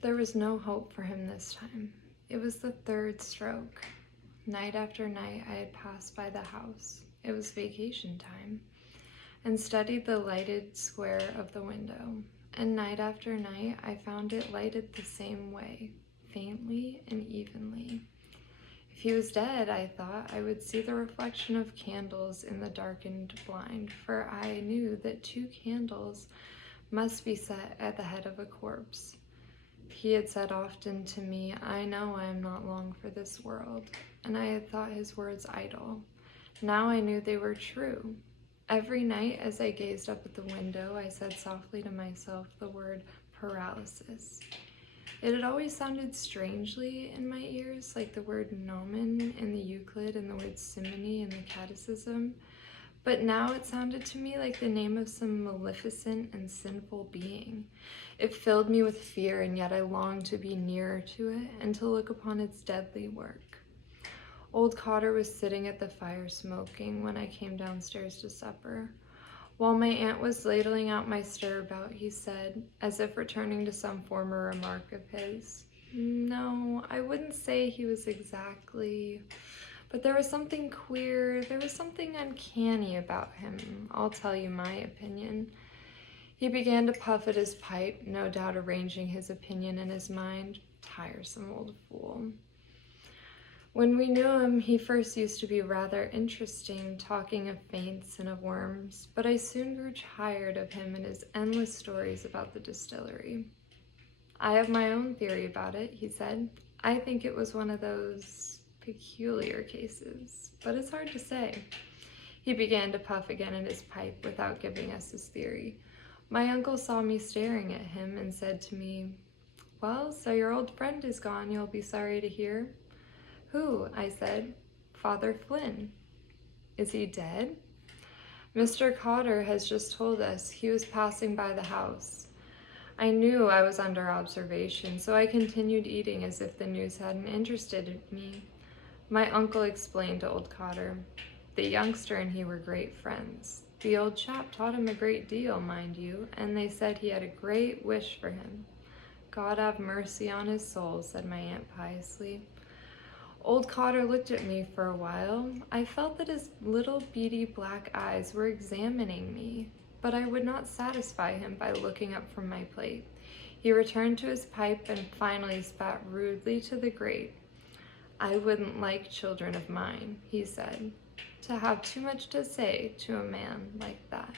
There was no hope for him this time. It was the third stroke. Night after night, I had passed by the house. It was vacation time, and studied the lighted square of the window. And night after night, I found it lighted the same way, faintly and evenly. If he was dead, I thought, I would see the reflection of candles in the darkened blind, for I knew that 2 candles must be set at the head of a corpse. He had said often to me, "I know I am not long for this world," and I had thought his words idle. Now I knew they were true. Every night as I gazed up at the window, I said softly to myself the word paralysis. It had always sounded strangely in my ears, like the word gnomon in the Euclid and the word simony in the Catechism, but now it sounded to me like the name of some maleficent and sinful being. It filled me with fear, and yet I longed to be nearer to it and to look upon its deadly work. Old Cotter was sitting at the fire smoking when I came downstairs to supper. While my aunt was ladling out my stirabout, he said, as if returning to some former remark of his, "No, I wouldn't say he was exactly, but there was something queer, there was something uncanny about him. I'll tell you my opinion." He began to puff at his pipe, no doubt arranging his opinion in his mind. Tiresome old fool. When we knew him, he first used to be rather interesting, talking of faints and of worms, but I soon grew tired of him and his endless stories about the distillery. "I have my own theory about it," he said. "I think it was one of those peculiar cases, but it's hard to say." He began to puff again at his pipe without giving us his theory. My uncle saw me staring at him and said to me, "Well, so your old friend is gone, you'll be sorry to hear." "Who?" I said. "Father Flynn." "Is he dead?" "Mr. Cotter has just told us. He was passing by the house." I knew I was under observation, so I continued eating as if the news hadn't interested me. My uncle explained to old Cotter. The youngster and he were great friends. The old chap taught him a great deal, mind you, and they said he had a great wish for him. "God have mercy on his soul," said my aunt piously. Old Cotter looked at me for a while. I felt that his little beady black eyes were examining me, but I would not satisfy him by looking up from my plate. He returned to his pipe and finally spat rudely to the grate. "I wouldn't like children of mine," he said, "to have too much to say to a man like that."